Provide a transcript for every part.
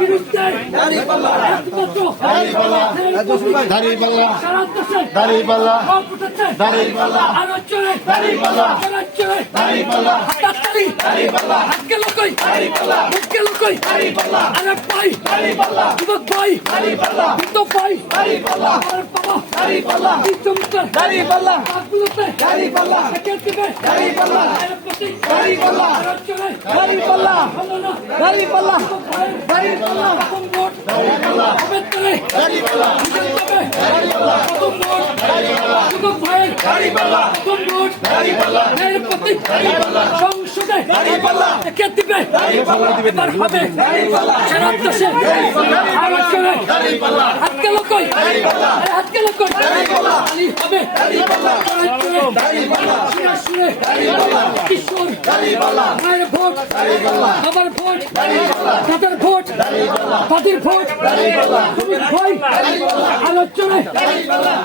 বিরুদ্ধে সংসদে কে দিবে এবার হবে সারা দেশে আলোচনা হাতকে লোকই হাতকে লোকই আলী হবে কিশোর মায়ের ভোট আমার ভোট তাদের ভোট তাদের ভোট তুমি ভয় আলোচনায়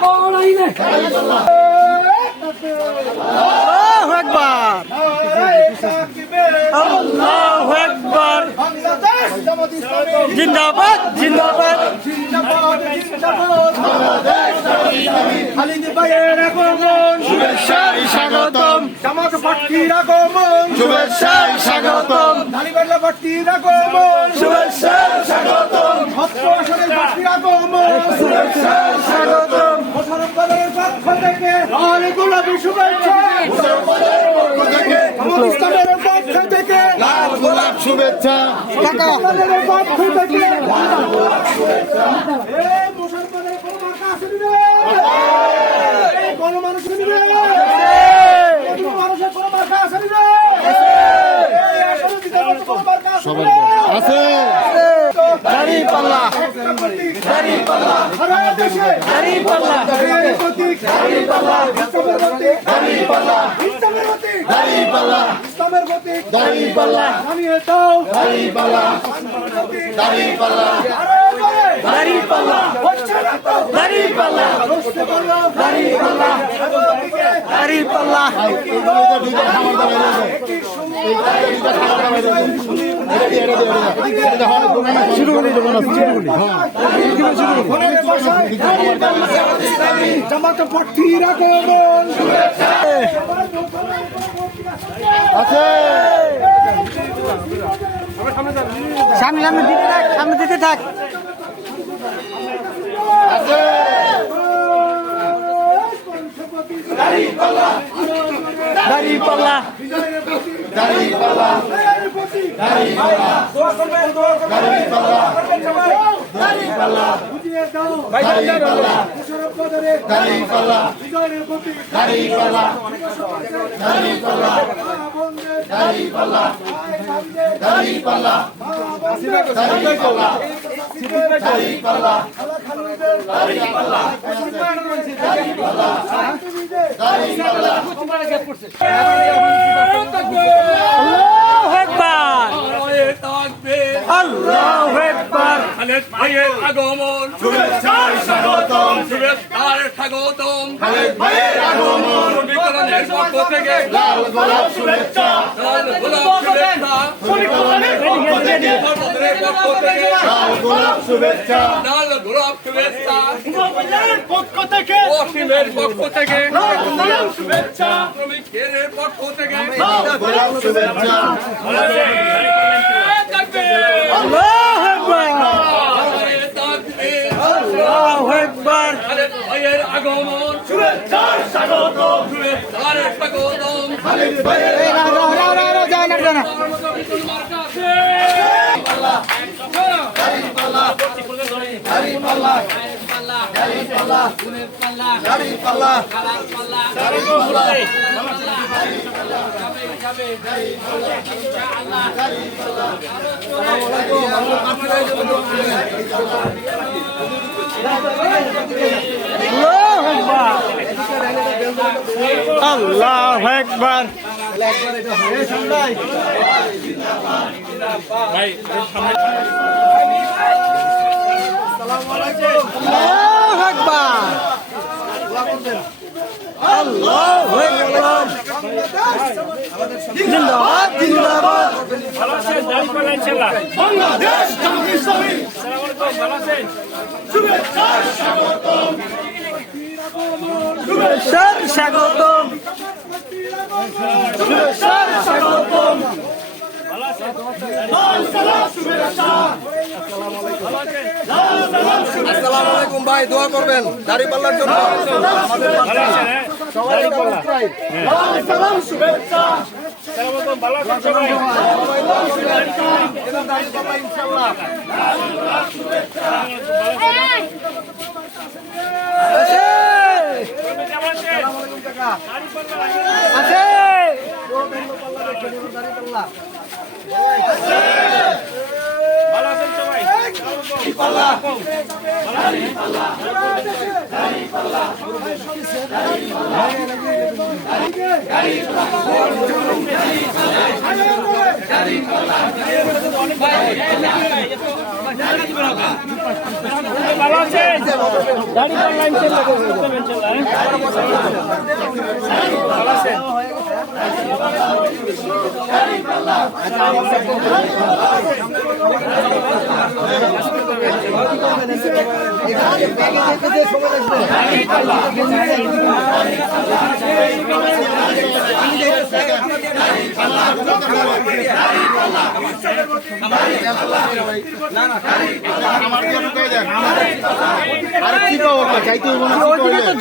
অনলাইনে আল্লাহু আকবার আল্লাহু আকবার জিন্দাবাদ জিন্দাবাদ খালিদ ভাইয়ের আগমন শুভেচ্ছায় স্বাগতম জামাত প্রার্থীর আগমন শুভেচ্ছায় স্বাগতম ধালিবাল্লা প্রার্থীর আগমন শুভেচ্ছায় স্বাগতম ভক্ত আসনের প্রার্থীর আগমন শুভেচ্ছায় স্বাগতম মোশাররফ বাজারের পক্ষ থেকে লাল গোলাপি শুভেচ্ছা ইসলামের পক্ষ থেকে লাল গোলাপ শুভেচ্ছা ইসলামের পক্ষ থেকে এই মোশাররফ বাজারের কোনো মার্কা আছে নি রে কোনো মানুষ নি রে কোনো মানুষের কোনো মার্কা আছে নি রে কোনো মার্কা আছে আছে দাঁড়িপাল্লা দাঁড়িপাল্লা সারা দেশে দাঁড়িপাল্লা ইসলামের প্রতীক দাঁড়িপাল্লা ইসলামের প্রতীক দাঁড়িপাল্লা ইসলামের প্রতীক দাঁড়িপাল্লা ইসলামের প্রতীক দাঁড়িপাল্লা জানিয়ে দাও দাঁড়িপাল্লা দাঁড়িপাল্লা দাঁড়িপাল্লা হচ্ছে না তো দাঁড়িপাল্লা বুঝতে পারলো দাঁড়িপাল্লা দাঁড়িপাল্লা জামাত প্রার্থীর আগমন আছে সামনে সামনে দিতে থাক সামনে দিতে থাক আছে দাঁড়িপাল্লা দাঁড়িপাল্লা দাঁড়িপাল্লা দাঁড়িপাল্লা দাঁড়িপাল্লা বুঝিয়ে দাও দাঁড়িপাল্লা মোশাররফ বাজারের দাঁড়িপাল্লা বিজয়ের প্রতীক দাঁড়িপাল্লা দাঁড়িপাল্লা দাঁড়িপাল্লা দাঁড়িপাল্লা দাঁড়িপাল্লা দাঁড়িপাল্লা দাঁড়িপাল্লা আল্লাহু আকবার আল্লাহু আকবার খালেদ ভাইয়ের আগমন শুভেচ্ছায় স্বাগতম শুভেচ্ছার স্বাগতম খালেদ ভাইয়ের আগমন সমীকরণের পক্ষ থেকে লাল গোলাপ শুভেচ্ছা লাল গোলাপ শুভেচ্ছা সমীকরণের পক্ষ থেকে সর্বদলের পক্ষ থেকে লাল গোলাপ শুভেচ্ছা লাল গোলাপ শুভেচ্ছা পক্ষ থেকে অসীমের পক্ষ থেকে লাল গোলাপ শুভেচ্ছা শ্রমিকের পক্ষ থেকে লাল গোলাপ শুভেচ্ছা আল্লাহু আল্লাহু আকবার খালেদ ভাইয়ের আগমন শুভেচ্ছার স্বাগতম শুভেচ্ছার স্বাগতম খালেদ ভাইয়ের দাঁড়িপাল্লা দাঁড়িপাল্লা দাঁড়িপাল্লা আল্লাহু আকবার ভাই আল্লাহু আকবার আল্লাহু আকবার জিন্দাবাদ জিন্দাবাদ বাংলাদেশ জামাত ইসলামী শুভেচ্ছা স্বাগতম স্যার স্বাগতম শুভেচ্ছা স্বাগতম লাল সালাম শুভেচ্ছা লাল সালাম শুভেচ্ছা আসসালামু আলাইকুম ভাই, দোয়া করবেন দাড়িপাল্লার জন্য। লাল সালাম শুভেচ্ছা আছে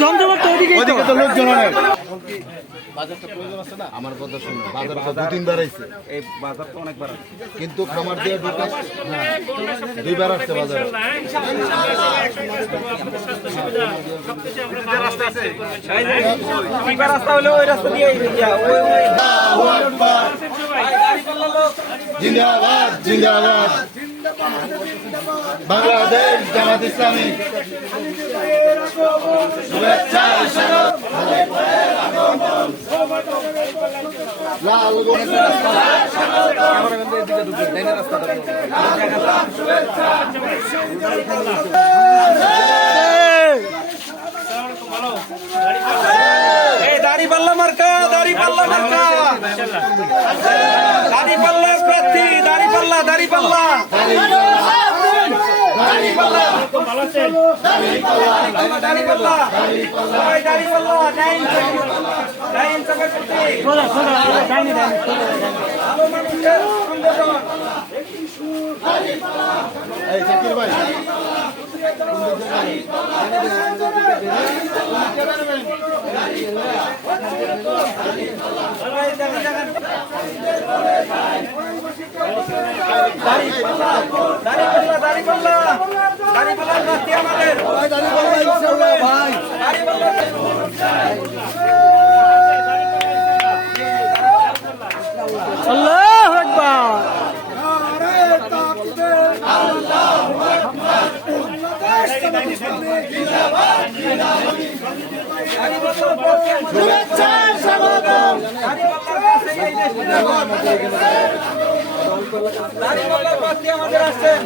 যন্ত্রপাতি তৈরি আমার কথা শুনো, বাজার তো 2-3 বার আইছে। এই বাজার তো অনেকবার কিন্তু খামার দিয়ে ঢোকা, হ্যাঁ 2 বার আসছে বাজারে। রাস্তা হলে ওই রাস্তা দিয়ে জিন্দাবাদ জিন্দাবাদ বাংলাদেশ জামাত ইসলামী শুভেচ্ছা লাল দাড়ি পাল্লা মার্কা দাড়ি পাল্লা মার্কা দাড়ি পাল্লা প্রার্থী দাড়ি পাল্লা দাড়ি পাল্লা দাড়ি পাল্লা দাড়ি পাল্লা এই জাকির ভাই আল্লাহু আকবার শুভেচ্ছা স্বাগতম আমাদের আসছেন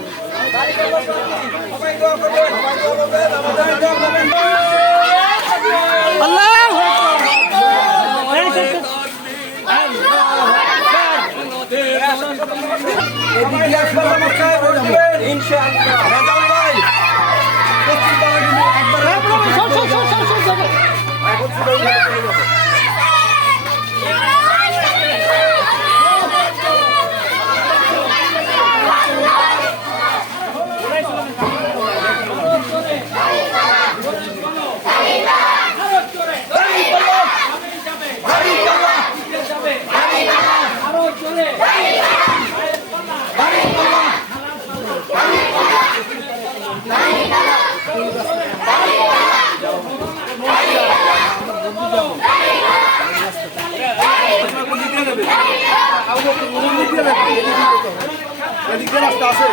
আল্লাহু এদিকে রাস্তা আছে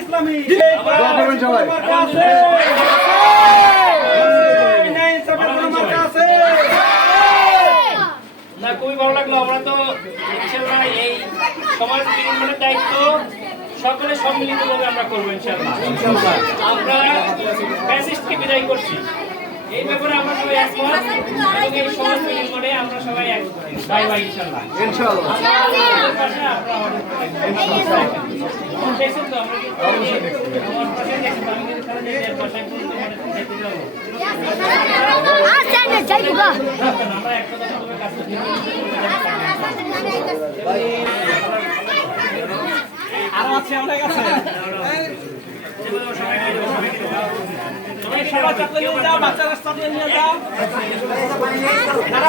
ইসলামী সকলে সম্মিলিতভাবে আমরা করবো ইনশাআল্লাহ। আমরা ফ্যাসিস্টকে বিদায় করছি, এই ব্যাপারে আমরা সবাই একমত এবং এই সমাজ মিলিত করে আমরা সবাই এক ভাই ভাই ইনশাআল্লাহ। আমাদের পাশে আপনারা আমাদের দেখছেন তো, আমরা কিন্তু আমার পাশে দেখছেন, আমি কিন্তু তাহলে এর পাশে পর্যন্ত যেতে যাবো। আমরা একটা কথা বলে কাজ করতে আরো আছে অনেক আছে। সবাই চাকরি নিয়ে যাও, বাচ্চা রাস্তা দিয়ে নিয়ে যাও, তারা